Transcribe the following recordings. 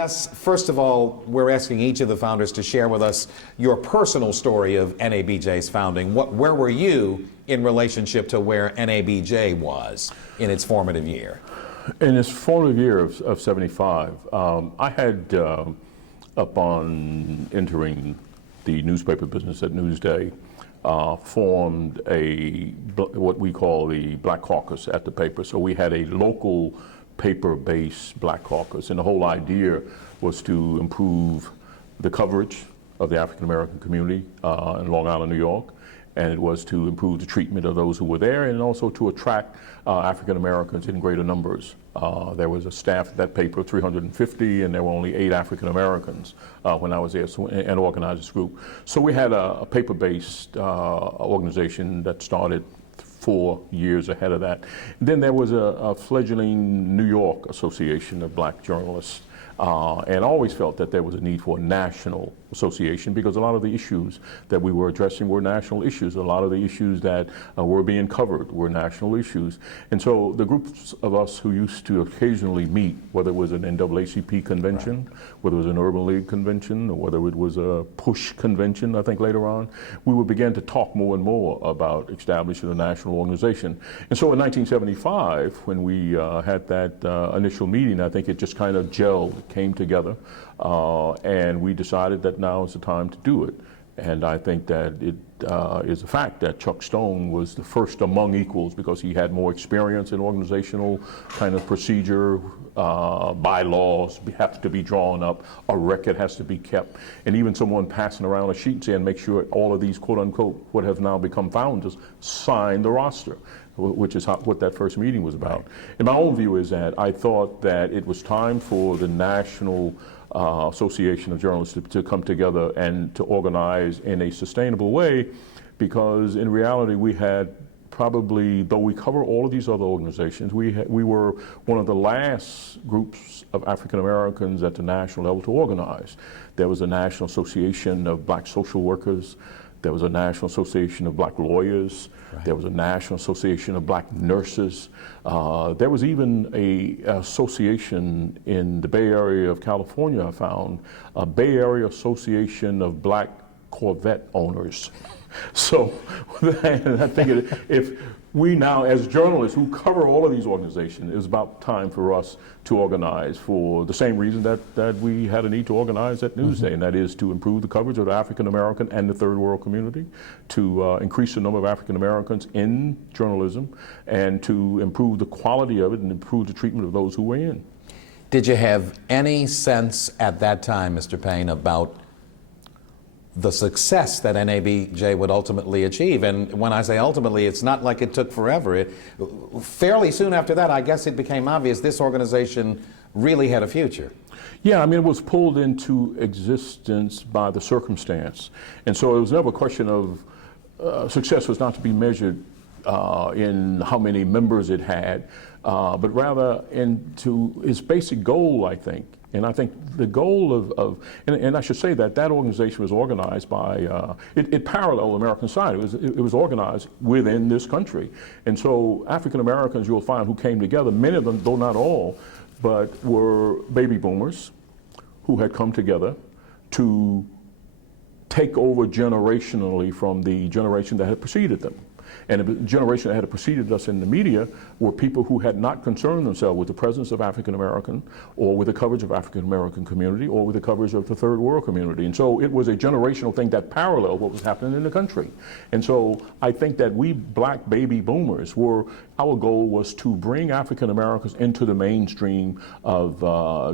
Les, first of all, we're asking each of the founders to share with us your personal story of NABJ's founding. Where were you in relationship to where NABJ was in its formative year? In its formative year of 75, I had, upon entering the newspaper business at Newsday, formed what we call the Black Caucus at the paper. So we had a local paper-based Black Caucus, and the whole idea was to improve the coverage of the African American community in Long Island, New York, and it was to improve the treatment of those who were there, and also to attract African Americans in greater numbers. There was a staff at that paper of 350, and there were only 8 African Americans when I was there, and organized this group. So we had a paper-based organization that started 4 years ahead of that. Then there was a fledgling New York Association of Black Journalists, and I always felt that there was a need for a national association because a lot of the issues that we were addressing were national issues. A lot of the issues that were being covered were national issues. And so the groups of us who used to occasionally meet, whether it was an NAACP convention, whether it was an Urban League convention, or whether it was a PUSH convention, I think later on, we would begin to talk more and more about establishing a national organization. And so in 1975, when we had that initial meeting, I think it just kind of gelled, came together, and we decided that now is the time to do it. And I think that it is a fact that Chuck Stone was the first among equals because he had more experience in organizational kind of procedure. Bylaws have to be drawn up, a record has to be kept, and even someone passing around a sheet saying make sure all of these quote-unquote what have now become founders sign the roster, which is what that first meeting was about. And my own view is that I thought that it was time for the National Association of Journalists to come together and to organize in a sustainable way, because in reality we had probably, though we cover all of these other organizations, we were one of the last groups of African Americans at the national level to organize. There was a National Association of Black Social Workers, there was a National Association of Black Lawyers, right. There was a National Association of Black Nurses. There was even a association in the Bay Area of California, I found, a Bay Area Association of Black Corvette Owners. So I think if we now, as journalists who cover all of these organizations, it's about time for us to organize for the same reason that we had a need to organize at Newsday, and that is to improve the coverage of the African American and the third world community, to increase the number of African Americans in journalism, and to improve the quality of it and improve the treatment of those who were in. Did you have any sense at that time, Mr. Payne, about the success that NABJ would ultimately achieve? And when I say ultimately, it's not like it took forever. Fairly soon after that, I guess it became obvious this organization really had a future. Yeah, I mean, it was pulled into existence by the circumstance. And so it was never a question of success was not to be measured in how many members it had, but rather into its basic goal, I think. And I think the goal and I should say that organization was organized by, it paralleled American Society. It was organized within this country. And so African Americans, you'll find, who came together, many of them, though not all, but were baby boomers who had come together to take over generationally from the generation that had preceded them. And the generation that had preceded us in the media were people who had not concerned themselves with the presence of African American, or with the coverage of African American community, or with the coverage of the third world community. And so it was a generational thing that paralleled what was happening in the country. And so I think that we black baby boomers our goal was to bring African Americans into the mainstream of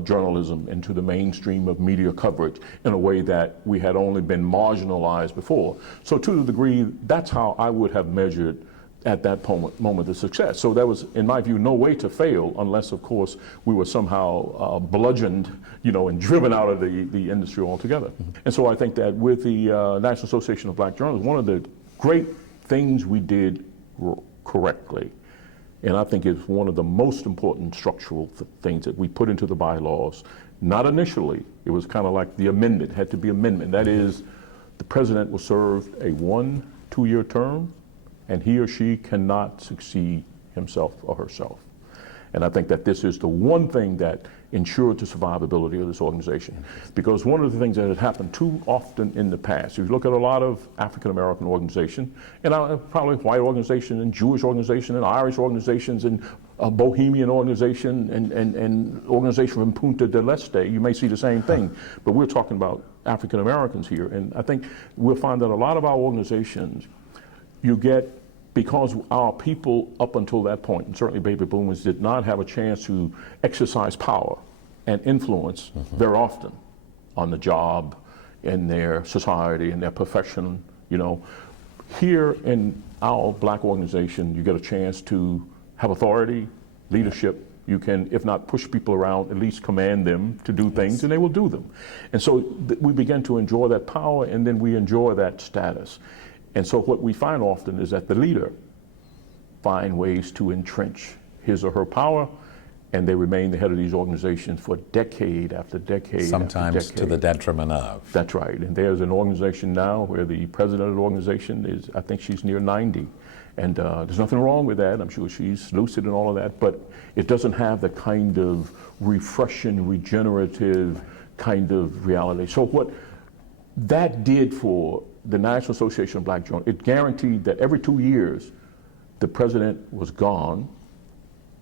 journalism, into the mainstream of media coverage in a way that we had only been marginalized before. So to the degree, that's how I would have measured at that moment the success. So there was, in my view, no way to fail unless, of course, we were somehow bludgeoned, and driven out of the industry altogether. And so I think that with the National Association of Black Journalists, one of the great things we did correctly, and I think it's one of the most important structural things that we put into the bylaws, not initially, it was kind of like the amendment, had to be amendment. That is, the president was served a 1-2-year term, and he or she cannot succeed himself or herself. And I think that this is the one thing that ensured the survivability of this organization. Because one of the things that had happened too often in the past, if you look at a lot of African American organizations, and probably white organizations and Jewish organizations and Irish organizations and a Bohemian organization and organization from Punta del Este, you may see the same thing. But we're talking about African Americans here. And I think we'll find that a lot of our organizations, you get, because our people up until that point, and certainly baby boomers, did not have a chance to exercise power and influence very often on the job, in their society, in their profession. You know, here in our black organization, you get a chance to have authority, leadership. You can, if not push people around, at least command them to do things, and they will do them. And so we begin to enjoy that power, and then we enjoy that status. And so what we find often is that the leader find ways to entrench his or her power, and they remain the head of these organizations for decade after decade. Sometimes after decade. to the detriment of. That's right. And there's an organization now where the president of the organization is, I think she's near 90. And there's nothing wrong with that. I'm sure she's lucid and all of that, but it doesn't have the kind of refreshing, regenerative kind of reality. So what that did for the National Association of Black Journalists, it guaranteed that every 2 years, the president was gone,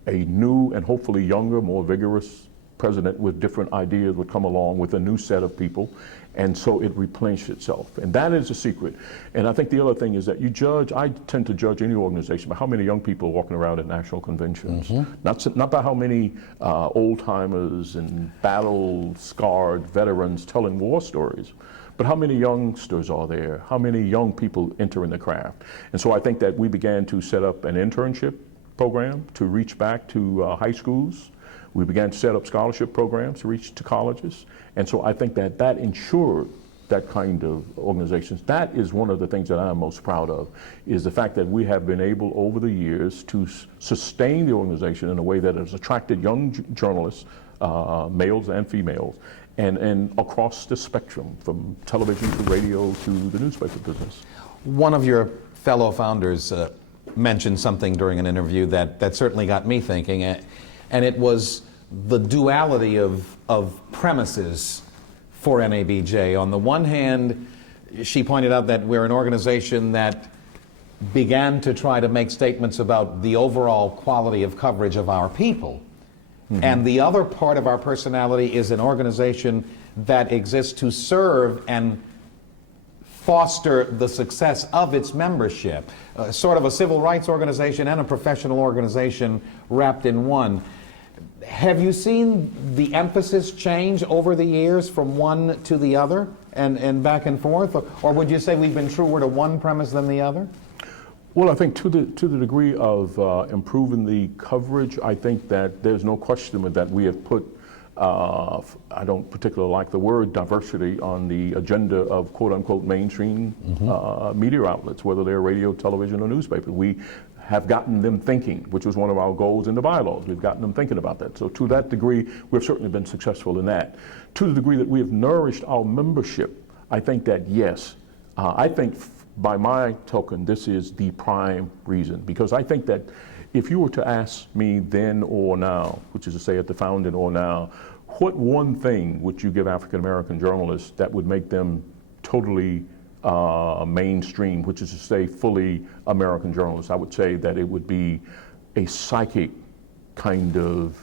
a new and hopefully younger, more vigorous president with different ideas would come along with a new set of people, and so it replenished itself. And that is the secret. And I think the other thing is that I tend to judge any organization by how many young people are walking around at national conventions, not by how many old-timers and battle-scarred veterans telling war stories, but how many youngsters are there? How many young people enter in the craft? And so I think that we began to set up an internship program to reach back to high schools. We began to set up scholarship programs to reach to colleges. And so I think that that ensured that kind of organizations. That is one of the things that I'm most proud of, is the fact that we have been able over the years to sustain the organization in a way that has attracted young journalists, males and females, and across the spectrum, from television to radio to the newspaper business. One of your fellow founders mentioned something during an interview that certainly got me thinking, and it was the duality of premises for NABJ. On the one hand, she pointed out that we're an organization that began to try to make statements about the overall quality of coverage of our people. And the other part of our personality is an organization that exists to serve and foster the success of its membership. Sort of a civil rights organization and a professional organization wrapped in one. Have you seen the emphasis change over the years from one to the other and back and forth? Or would you say we've been truer to one premise than the other? Well, I think to the degree of improving the coverage, I think that there's no question that we have put, I don't particularly like the word diversity, on the agenda of quote-unquote mainstream media outlets, whether they're radio, television, or newspaper. We have gotten them thinking, which was one of our goals in the bylaws. We've gotten them thinking about that. So to that degree, we've certainly been successful in that. To the degree that we have nourished our membership, I think that yes, I think by my token, this is the prime reason, because I think that if you were to ask me then or now, which is to say at the founding or now, what one thing would you give African American journalists that would make them totally mainstream, which is to say fully American journalists? I would say that it would be a psychic kind of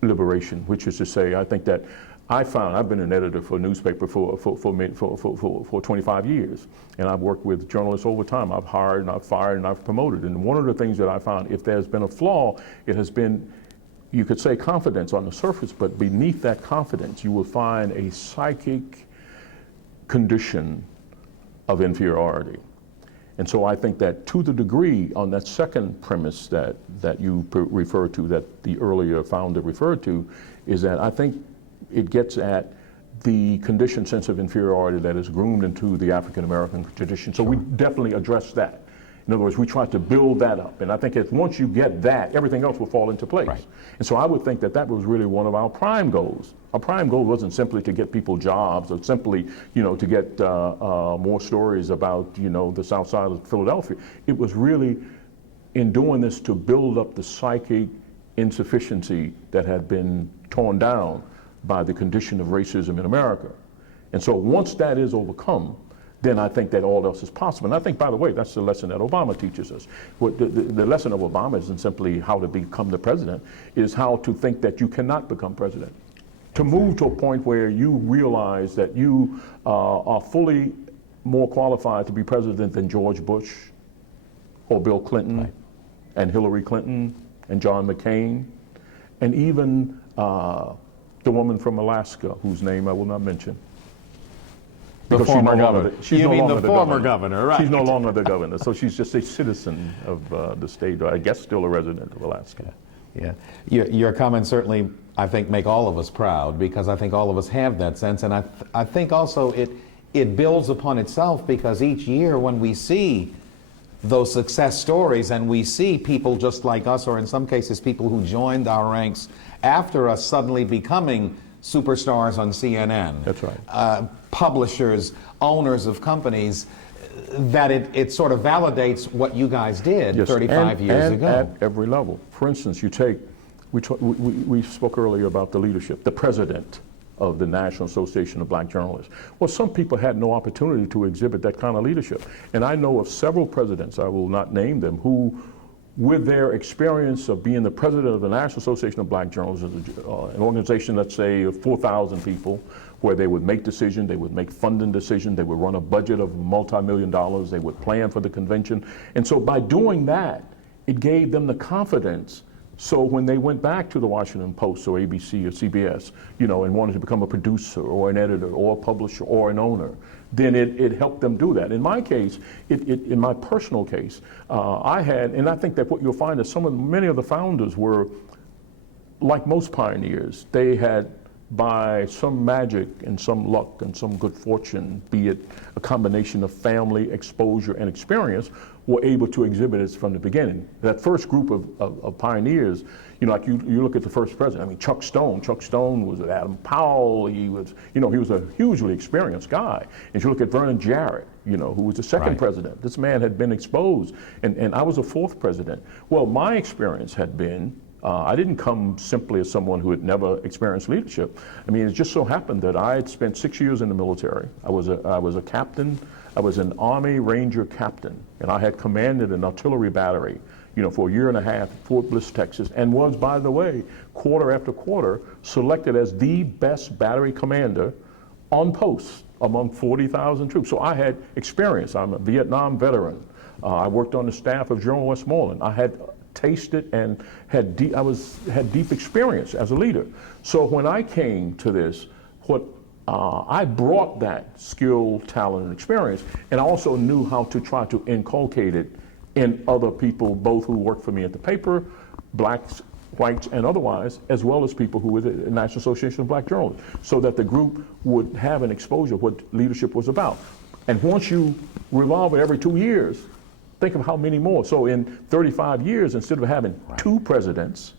liberation, which is to say, I think that I've been an editor for a newspaper for 25 years, and I've worked with journalists over time. I've hired and I've fired and I've promoted. And one of the things that I found, if there's been a flaw, it has been, you could say confidence on the surface, but beneath that confidence, you will find a psychic condition of inferiority. And so I think that to the degree on that second premise that you referred to, that the earlier founder referred to, is that I think it gets at the conditioned sense of inferiority that is groomed into the African American tradition. So we definitely address that. In other words, we try to build that up. And I think that once you get that, everything else will fall into place. Right. And so I would think that that was really one of our prime goals. Our prime goal wasn't simply to get people jobs or simply, to get more stories about, the South Side of Philadelphia. It was really, in doing this, to build up the psychic insufficiency that had been torn down by the condition of racism in America. And so once that is overcome, then I think that all else is possible. And I think, by the way, that's the lesson that Obama teaches us. The lesson of Obama isn't simply how to become the president, is how to think that you cannot become president. To move to a point where you realize that you are fully more qualified to be president than George Bush or Bill Clinton and Hillary Clinton and John McCain, and even the woman from Alaska, whose name I will not mention. The former governor. You mean the former governor, right? She's no longer the governor, so she's just a citizen of the state, or I guess still a resident of Alaska. Yeah. Your comments certainly, I think, make all of us proud, because I think all of us have that sense, and I think also it builds upon itself, because each year when we see those success stories and we see people just like us, or in some cases people who joined our ranks after us, suddenly becoming superstars on CNN. That's right. Publishers, owners of companies, that it sort of validates what you guys did 35 years ago. At every level. For instance, we spoke earlier about the leadership, the president of the National Association of Black Journalists. Well, some people had no opportunity to exhibit that kind of leadership. And I know of several presidents, I will not name them, who, with their experience of being the president of the National Association of Black Journalists, an organization, let's say, of 4,000 people, where they would make decisions, they would make funding decisions, they would run a budget of multi-million dollars, they would plan for the convention. And so by doing that, it gave them the confidence. So when they went back to the Washington Post or ABC or CBS, and wanted to become a producer or an editor or a publisher or an owner, then it helped them do that. In my case, in my personal case, I had, and I think that what you'll find is many of the founders were, like most pioneers, they had, by some magic and some luck and some good fortune, be it a combination of family, exposure, and experience, were able to exhibit it from the beginning. That first group of pioneers, like you look at the first president, I mean, Chuck Stone was with Adam Powell, he was a hugely experienced guy. And you look at Vernon Jarrett, who was the second president. This man had been exposed, and I was the fourth president. Well, my experience had been, I didn't come simply as someone who had never experienced leadership. I mean, it just so happened that I had spent 6 years in the military. I was a captain. I was an Army Ranger captain, and I had commanded an artillery battery, for a year and a half at Fort Bliss, Texas, and was, by the way, quarter after quarter, selected as the best battery commander on post among 40,000 troops. So I had experience. I'm a Vietnam veteran. I worked on the staff of General Westmoreland. I had tasted and had deep experience as a leader. So when I came to this, I brought that skill, talent, and experience, and I also knew how to try to inculcate it in other people, both who worked for me at the paper, blacks, whites, and otherwise, as well as people who were the National Association of Black Journalists, so that the group would have an exposure of what leadership was about. And once you revolve it every 2 years, think of how many more. So in 35 years, instead of having two presidents,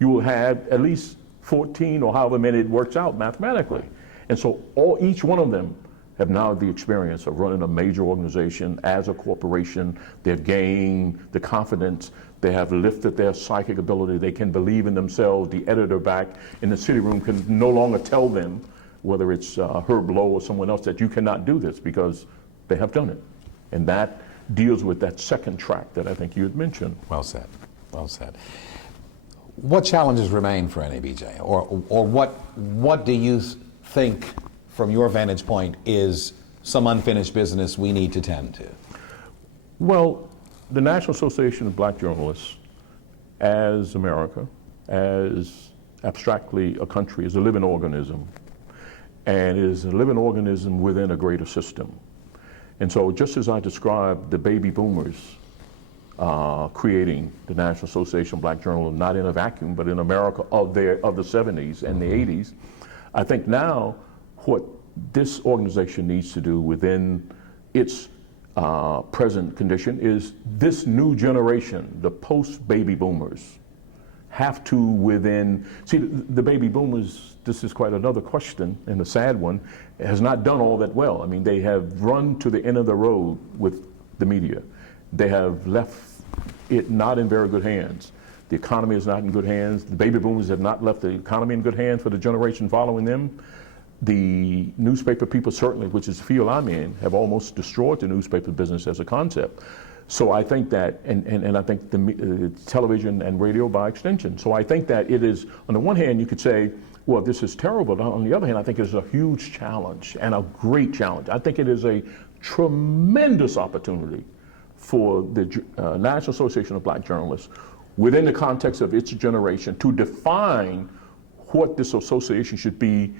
you will have at least 14 or however many it works out mathematically. And so each one of them have now the experience of running a major organization as a corporation. They've gained the confidence. They have lifted their psychic ability. They can believe in themselves. The editor back in the city room can no longer tell them, whether it's Herb Lowe or someone else, that you cannot do this, because they have done it. And that deals with that second track that I think you had mentioned. Well said. Well said. What challenges remain for NABJ, or what do you think, from your vantage point, is some unfinished business we need to tend to? Well, the National Association of Black Journalists, as America, as abstractly a country, is a living organism, and is a living organism within a greater system. And so just as I described the baby boomers creating the National Association of Black Journalists, not in a vacuum, but in America of the 70s and the 80s, I think now what this organization needs to do within its present condition is this new generation, the post-baby boomers, have to see, the baby boomers, this is quite another question and a sad one, has not done all that well. I mean, they have run to the end of the road with the media. They have left it not in very good hands. The economy is not in good hands. The baby boomers have not left the economy in good hands for the generation following them. The newspaper people, certainly, which is the field I'm in, have almost destroyed the newspaper business as a concept. So I think that, and I think the television and radio by extension. So I think that it is, on the one hand, you could say, well, this is terrible. But on the other hand, I think it is a huge challenge and a great challenge. I think it is a tremendous opportunity for the National Association of Black Journalists, within the context of its generation, to define what this association should be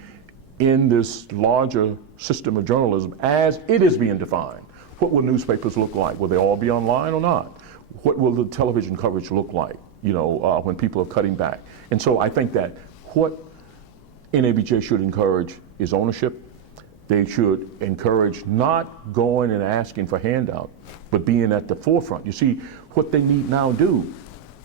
in this larger system of journalism as it is being defined. What will newspapers look like? Will they all be online or not? What will the television coverage look like, when people are cutting back? And so I think that what NABJ should encourage is ownership. They should encourage not going and asking for handout, but being at the forefront. You see, what they need now do,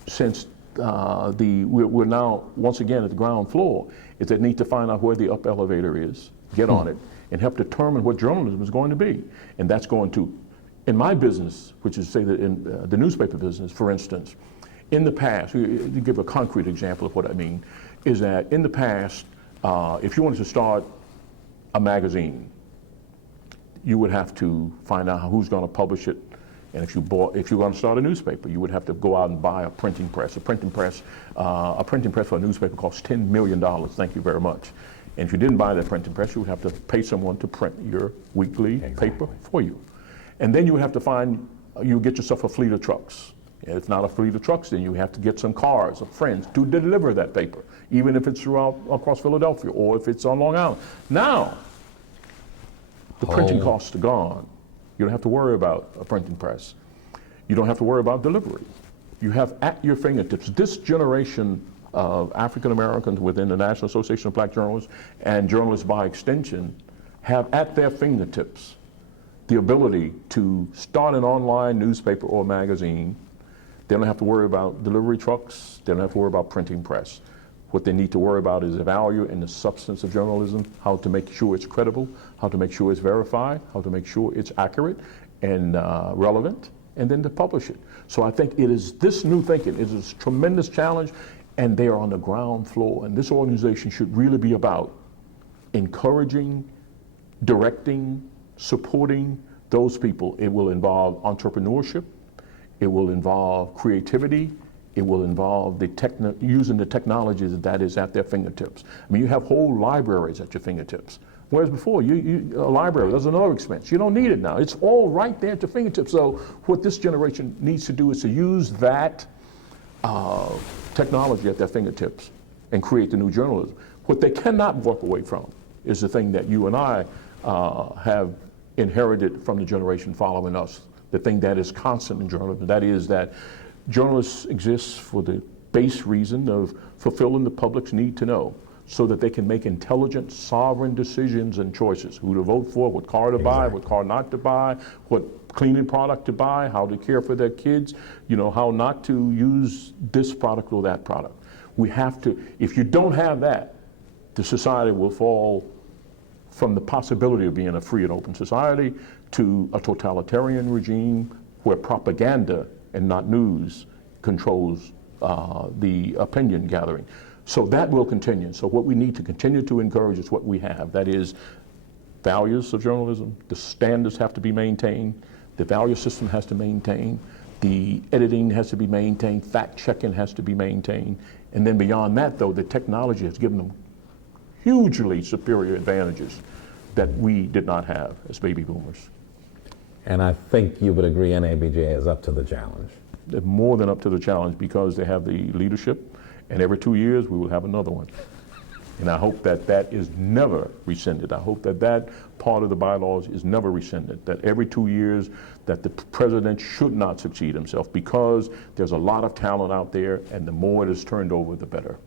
since we're now once again at the ground floor, is they need to find out where the up elevator is, get on it, and help determine what journalism is going to be. And that's going to, in my business, which is say that in the newspaper business, for instance, in the past, to give a concrete example of what I mean, is that in the past, if you wanted to start a magazine, you would have to find out who's going to publish it. And if you're going to start a newspaper, you would have to go out and buy a printing press. A printing press for a newspaper costs $10 million. Thank you very much. And if you didn't buy that printing press, you would have to pay someone to print your weekly paper for you. And then you would have to you get yourself a fleet of trucks. And if not a fleet of trucks, then you have to get some cars of friends to deliver that paper, even if it's across Philadelphia or if it's on Long Island. Now, the printing costs are gone. You don't have to worry about a printing press. You don't have to worry about delivery. You have at your fingertips. This generation of African Americans within the National Association of Black Journalists and journalists by extension have at their fingertips the ability to start an online newspaper or magazine. They don't have to worry about delivery trucks. They don't have to worry about printing press. What they need to worry about is the value and the substance of journalism, how to make sure it's credible, how to make sure it's verified, how to make sure it's accurate and relevant, and then to publish it. So I think it is this new thinking. It is a tremendous challenge, and they are on the ground floor. And this organization should really be about encouraging, directing, supporting those people. It will involve entrepreneurship. It will involve creativity. It will involve using the technologies that is at their fingertips. I mean, you have whole libraries at your fingertips. Whereas before, a library, there's another expense. You don't need it now. It's all right there at your fingertips. So what this generation needs to do is to use that technology at their fingertips and create the new journalism. What they cannot walk away from is the thing that you and I have inherited from the generation following us, the thing that is constant in journalism. That is that journalists exist for the base reason of fulfilling the public's need to know, so that they can make intelligent, sovereign decisions and choices: who to vote for, what car to buy, what car not to buy, what cleaning product to buy, how to care for their kids, how not to use this product or that product. We have to, if you don't have that, the society will fall from the possibility of being a free and open society to a totalitarian regime where propaganda and not news controls the opinion gathering. So that will continue. So what we need to continue to encourage is what we have. That is values of journalism. The standards have to be maintained. The value system has to maintain. The editing has to be maintained. Fact-checking has to be maintained. And then beyond that, though, the technology has given them hugely superior advantages that we did not have as baby boomers. And I think you would agree NABJ is up to the challenge. They're more than up to the challenge because they have the leadership, and every 2 years we will have another one. And I hope that that is never rescinded. I hope that that part of the bylaws is never rescinded, that every 2 years that the president should not succeed himself, because there's a lot of talent out there, and the more it is turned over, the better.